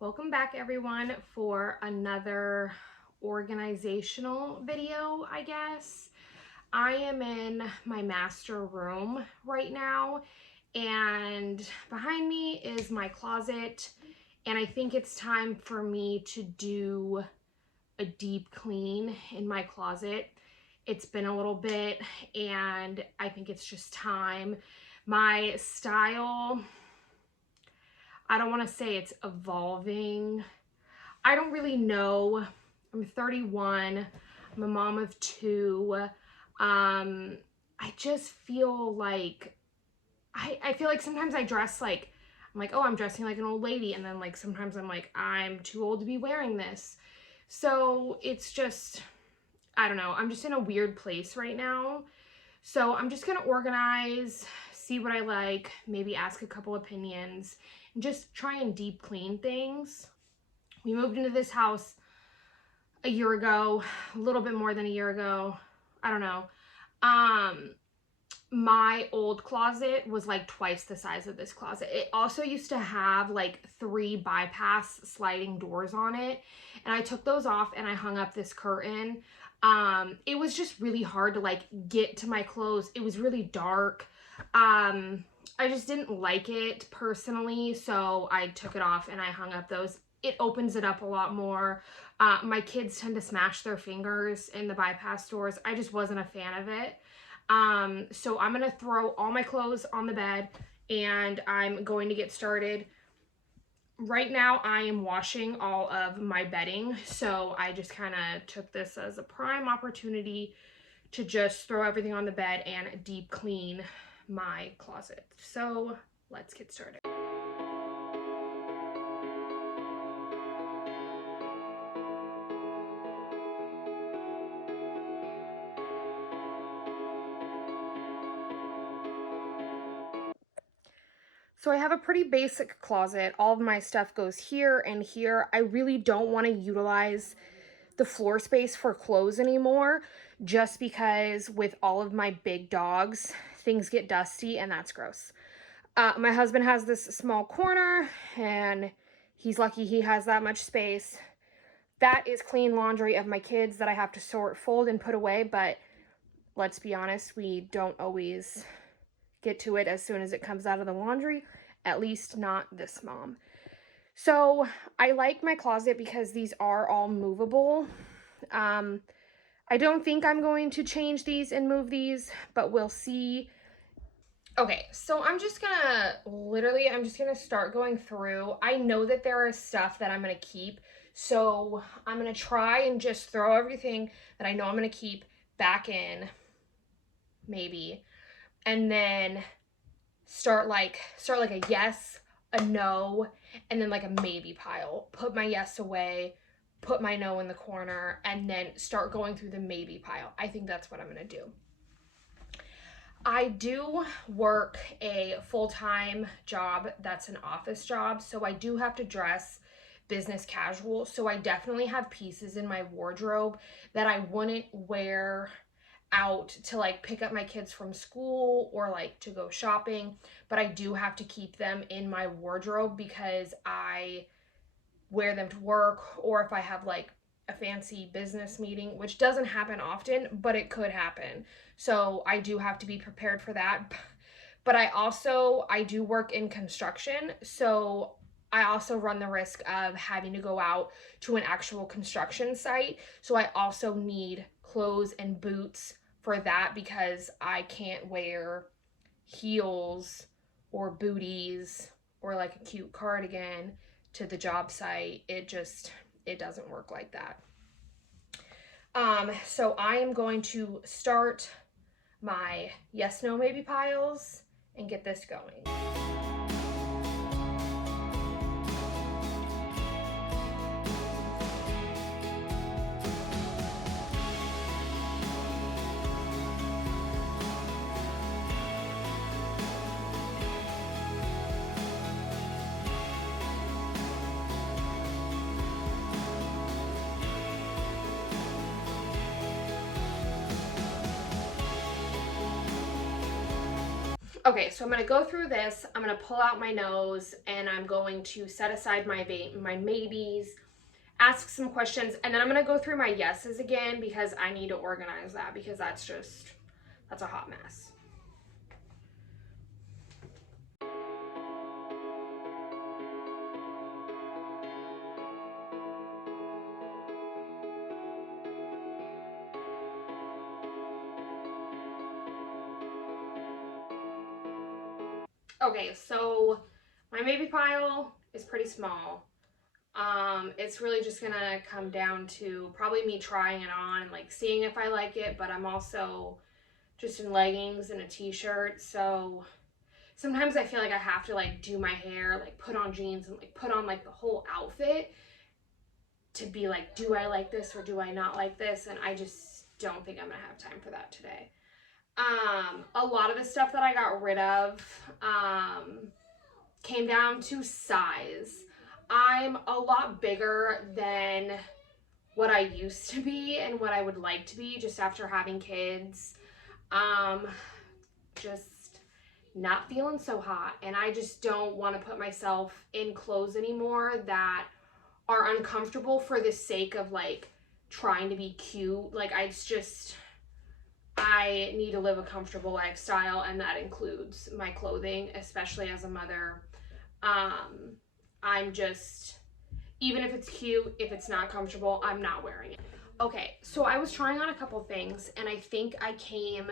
Welcome back everyone for another organizational video, I guess. I am in my master room right now and behind me is my closet, and I think it's time for me to do a deep clean in my closet. It's been a little bit and I think it's just time. My style, I don't want to say it's evolving. I don't really know. I'm 31. I'm a mom of 2. I just feel like I feel like sometimes I dress like I'm like, oh, I'm dressing like an old lady, and then like sometimes I'm like, I'm too old to be wearing this. So it's just, I don't know. I'm just in a weird place right now. So I'm just gonna organize, see what I like, maybe ask a couple opinions, and just try and deep clean things. We moved into this house a year ago, a little bit more than a year ago. I don't know. My old closet was like twice the size of this closet. It also used to have like 3 bypass sliding doors on it, and I took those off and I hung up this curtain. It was just really hard to like get to my clothes. It was really dark. I just didn't like it personally, so I took it off and I hung up those. It opens it up a lot more. My kids tend to smash their fingers in the bypass doors. I just wasn't a fan of it. So I'm going to throw all my clothes on the bed and I'm going to get started. Right now I am washing all of my bedding, so I just kind of took this as a prime opportunity to just throw everything on the bed and deep clean my closet. So let's get started. So I have a pretty basic closet. All of my stuff goes here and here. I really don't want to utilize the floor space for clothes anymore, just because with all of my big dogs, things get dusty and that's gross. My husband has this small corner and he's lucky he has that much space. That is clean laundry of my kids that I have to sort, fold, and put away, but let's be honest, we don't always get to it as soon as it comes out of the laundry, at least not this mom. So I like my closet because these are all movable. I don't think I'm going to change these and move these, but we'll see. Okay, so I'm just gonna start going through. I know that there is stuff that I'm gonna keep, so I'm gonna try and just throw everything that I know I'm gonna keep back in, maybe, and then start like a yes, a no, and then like a maybe pile. Put my yes away, put my no in the corner, and then start going through the maybe pile. I think that's what I'm gonna do. I do work a full-time job that's an office job, so I do have to dress business casual. So I definitely have pieces in my wardrobe that I wouldn't wear out to like pick up my kids from school or like to go shopping, but I do have to keep them in my wardrobe because I wear them to work, or if I have like a fancy business meeting, which doesn't happen often, but it could happen. So I do have to be prepared for that. But I do work in construction, so I also run the risk of having to go out to an actual construction site. So I also need clothes and boots for that because I can't wear heels or booties or like a cute cardigan to the job site. It doesn't work like that. So I am going to start my yes, no, maybe piles and get this going. Okay, so I'm going to go through this. I'm going to pull out my nose and I'm going to set aside my maybes, ask some questions, and then I'm going to go through my yeses again because I need to organize that because that's a hot mess. Okay, so my maybe pile is pretty small. It's really just gonna come down to probably me trying it on and like seeing if I like it, but I'm also just in leggings and a t-shirt, so sometimes I feel like I have to like do my hair, like put on jeans and like put on like the whole outfit to be like, do I like this or do I not like this? And I just don't think I'm gonna have time for that today. A lot of the stuff that I got rid of, came down to size. I'm a lot bigger than what I used to be and what I would like to be just after having kids. Just not feeling so hot, and I just don't want to put myself in clothes anymore that are uncomfortable for the sake of like trying to be cute. Like I need to live a comfortable lifestyle, and that includes my clothing, especially as a mother. um I'm just, even if it's cute, if it's not comfortable, I'm not wearing it. Okay, so I was trying on a couple things and I think I came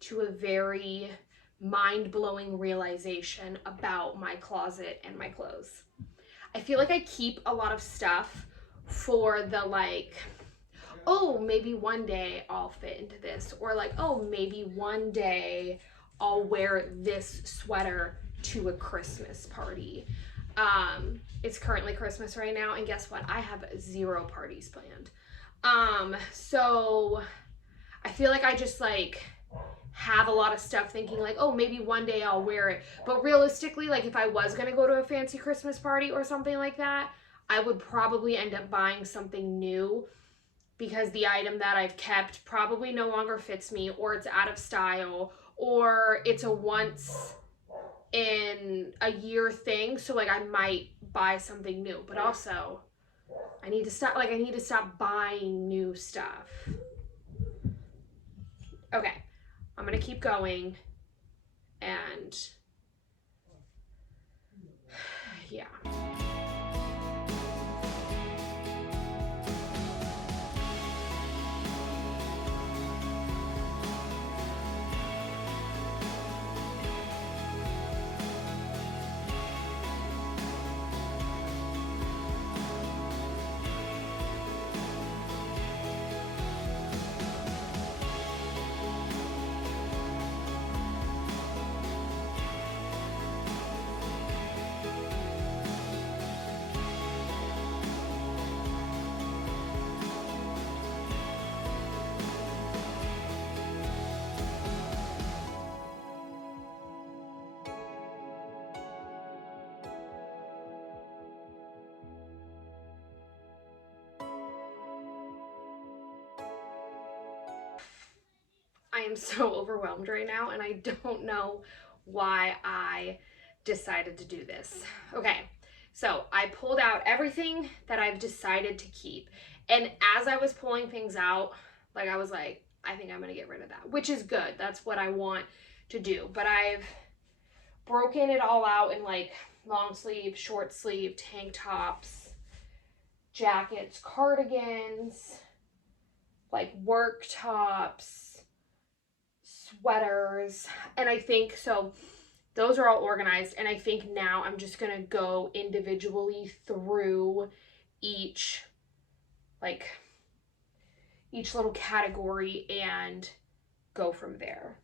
to a very mind-blowing realization about my closet and my clothes. I feel like I keep a lot of stuff for the like, oh, maybe one day I'll fit into this, or like, oh, maybe one day I'll wear this sweater to a Christmas party. It's currently Christmas right now, and guess what? I have 0 parties planned. So I feel like I just like have a lot of stuff thinking like, oh, maybe one day I'll wear it. But realistically, like if I was going to go to a fancy Christmas party or something like that, I would probably end up buying something new because the item that I've kept probably no longer fits me, or it's out of style, or it's a once in a year thing. So like I might buy something new, but also I need to stop buying new stuff. Okay, I'm gonna keep going, and yeah. I am so overwhelmed right now, and I don't know why I decided to do this. Okay, so I pulled out everything that I've decided to keep. And as I was pulling things out, like I was like, I think I'm gonna get rid of that, which is good. That's what I want to do. But I've broken it all out in like long sleeve, short sleeve, tank tops, jackets, cardigans, like work tops, sweaters. And I think so those are all organized, and I think now I'm just gonna go individually through each like each little category and go from there.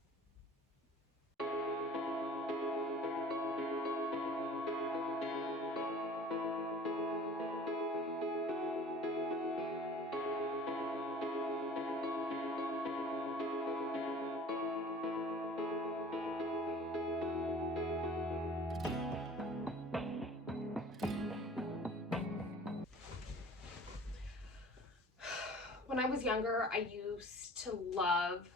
When I was younger, I used to love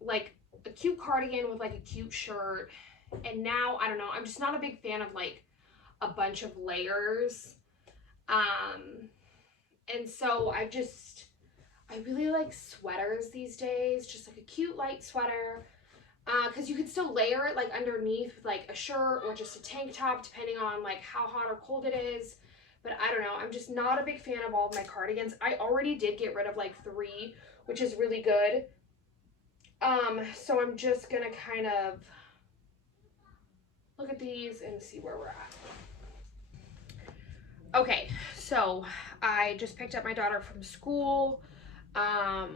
like a cute cardigan with like a cute shirt. And now, I don't know, I'm just not a big fan of like a bunch of layers. And so I really like sweaters these days, just like a cute light sweater. Because you can still layer it like underneath with like a shirt or just a tank top, depending on like how hot or cold it is. But I don't know, I'm just not a big fan of all of my cardigans. I already did get rid of like 3, which is really good. So I'm just gonna kind of look at these and see where we're at. Okay, so I just picked up my daughter from school.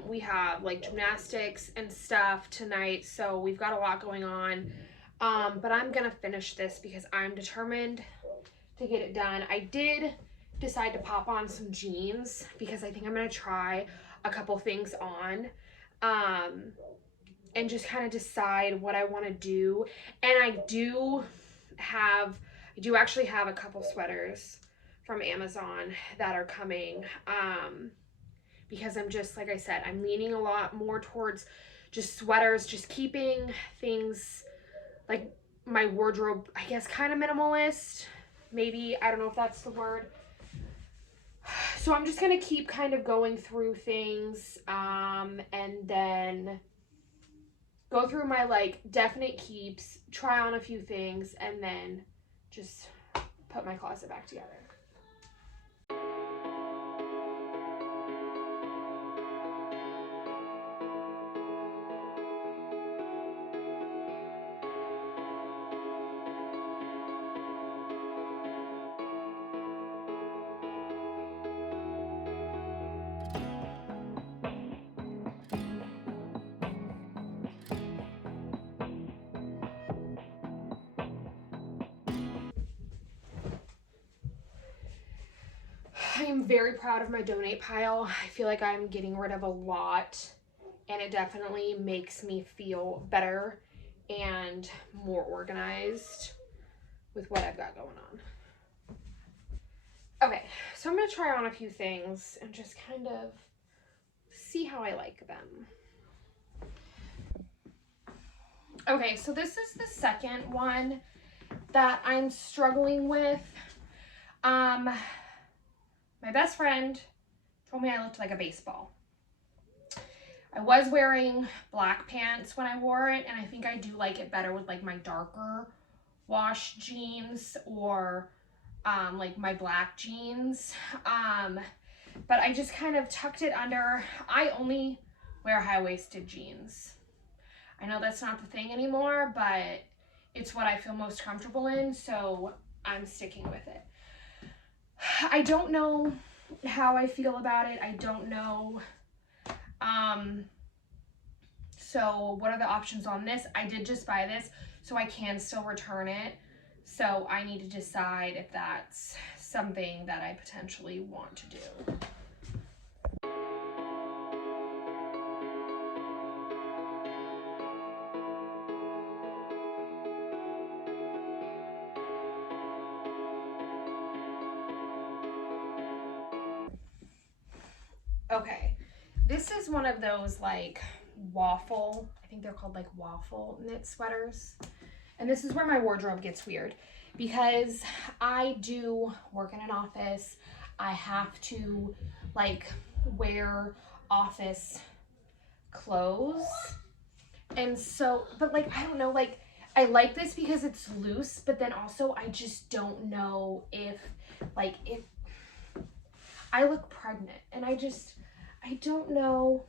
We have like gymnastics and stuff tonight, so we've got a lot going on. But I'm gonna finish this because I'm determined to get it done. I did decide to pop on some jeans because I think I'm gonna try a couple things on. And just kind of decide what I want to do. And I do actually have a couple sweaters from Amazon that are coming. Because I'm just, like I said, I'm leaning a lot more towards just sweaters, just keeping things like my wardrobe, I guess, kind of minimalist. Maybe, I don't know if that's the word. So I'm just going to keep kind of going through things, and then go through my like definite keeps, try on a few things, and then just put my closet back together. I am very proud of my donate pile. I feel like I'm getting rid of a lot, and it definitely makes me feel better and more organized with what I've got going on. Okay, so I'm going to try on a few things and just kind of see how I like them. Okay, so this is the second one that I'm struggling with. My best friend told me I looked like a baseball. I was wearing black pants when I wore it, and I think I do like it better with like my darker wash jeans or like my black jeans. But I just kind of tucked it under. I only wear high-waisted jeans. I know that's not the thing anymore, but it's what I feel most comfortable in, so I'm sticking with it. I don't know how I feel about it. I don't know. So what are the options on this? I did just buy this, so I can still return it. So I need to decide if that's something that I potentially want to do. Okay, this is one of those like waffle, I think they're called like waffle knit sweaters. And this is where my wardrobe gets weird because I do work in an office. I have to like wear office clothes. And so, but like, I don't know, like I like this because it's loose, but then also I just don't know if I look pregnant, and I don't know.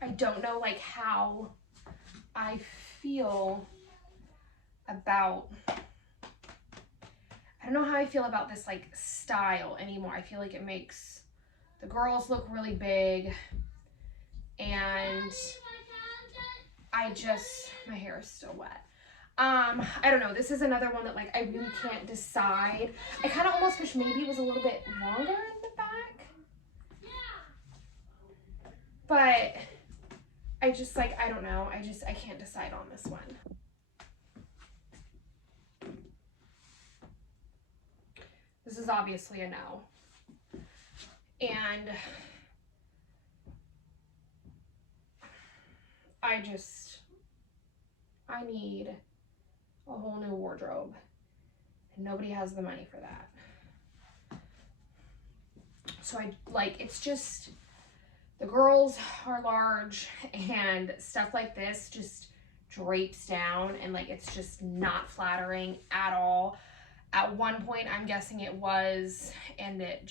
I don't know like how I feel about, I don't know how I feel about this like style anymore. I feel like it makes the girls look really big, and my hair is still wet. I don't know. This is another one that like I really can't decide. I kind of almost wish maybe it was a little bit longer in the back. But I just like, I don't know. I can't decide on this one. This is obviously a no. And I need a whole new wardrobe, and nobody has the money for that. So it's just, the girls are large, and stuff like this just drapes down, and like it's just not flattering at all. At one point, I'm guessing it was, and it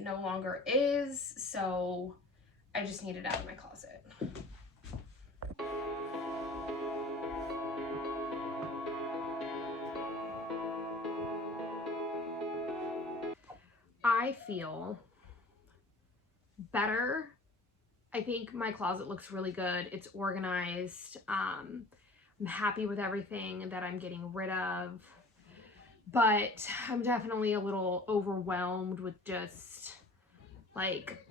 no longer is. So I just need it out of my closet. I feel better. I think my closet looks really good. It's organized. I'm happy with everything that I'm getting rid of, but I'm definitely a little overwhelmed with just like,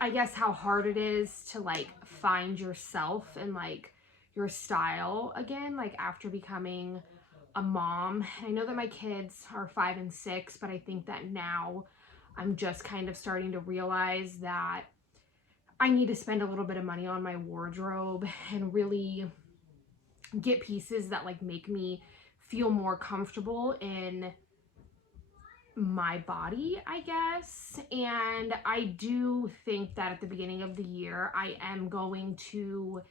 I guess, how hard it is to like find yourself and like your style again, like after becoming a mom. I know that my kids are 5 and 6, but I think that now I'm just kind of starting to realize that I need to spend a little bit of money on my wardrobe and really get pieces that like make me feel more comfortable in my body, I guess. And I do think that at the beginning of the year, I am going to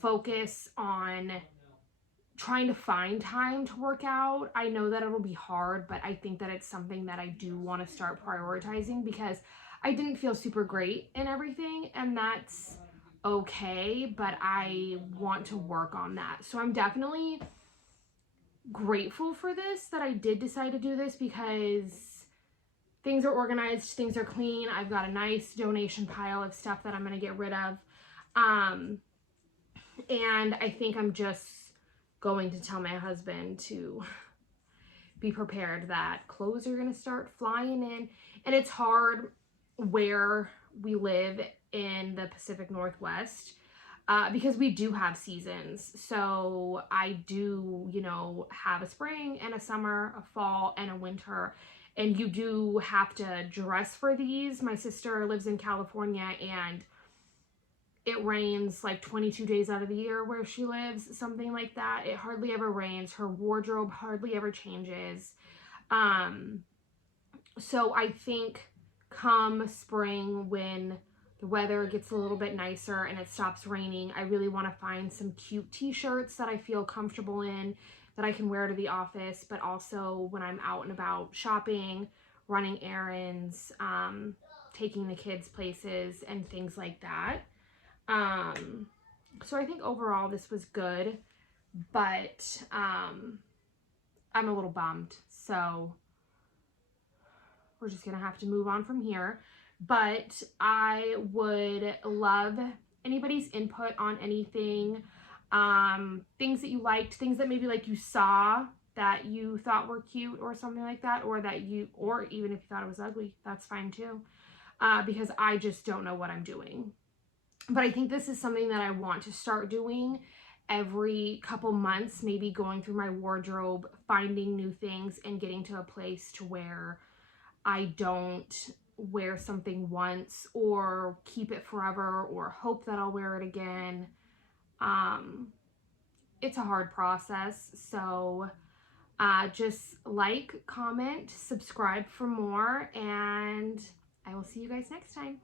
focus on trying to find time to work out. I know that it'll be hard, but I think that it's something that I do want to start prioritizing, because I didn't feel super great in everything, and that's okay, but I want to work on that. So I'm definitely grateful for this, that I did decide to do this, because things are organized, things are clean. I've got a nice donation pile of stuff that I'm going to get rid of. And I think I'm just going to tell my husband to be prepared that clothes are going to start flying in. And it's hard where we live in the Pacific Northwest, because we do have seasons. So I do, have a spring and a summer, a fall and a winter. And you do have to dress for these. My sister lives in California, and it rains like 22 days out of the year where she lives, something like that. It hardly ever rains. Her wardrobe hardly ever changes. So I think come spring, when the weather gets a little bit nicer and it stops raining, I really want to find some cute t-shirts that I feel comfortable in, that I can wear to the office, but also when I'm out and about shopping, running errands, taking the kids places and things like that. So I think overall this was good, but I'm a little bummed. So we're just gonna have to move on from here. But I would love anybody's input on anything, things that you liked, things that maybe like you saw that you thought were cute or something like that, or or even if you thought it was ugly, that's fine too, because I just don't know what I'm doing. But I think this is something that I want to start doing every couple months, maybe going through my wardrobe, finding new things, and getting to a place to where I don't wear something once or keep it forever or hope that I'll wear it again. It's a hard process. So just like, comment, subscribe for more, and I will see you guys next time.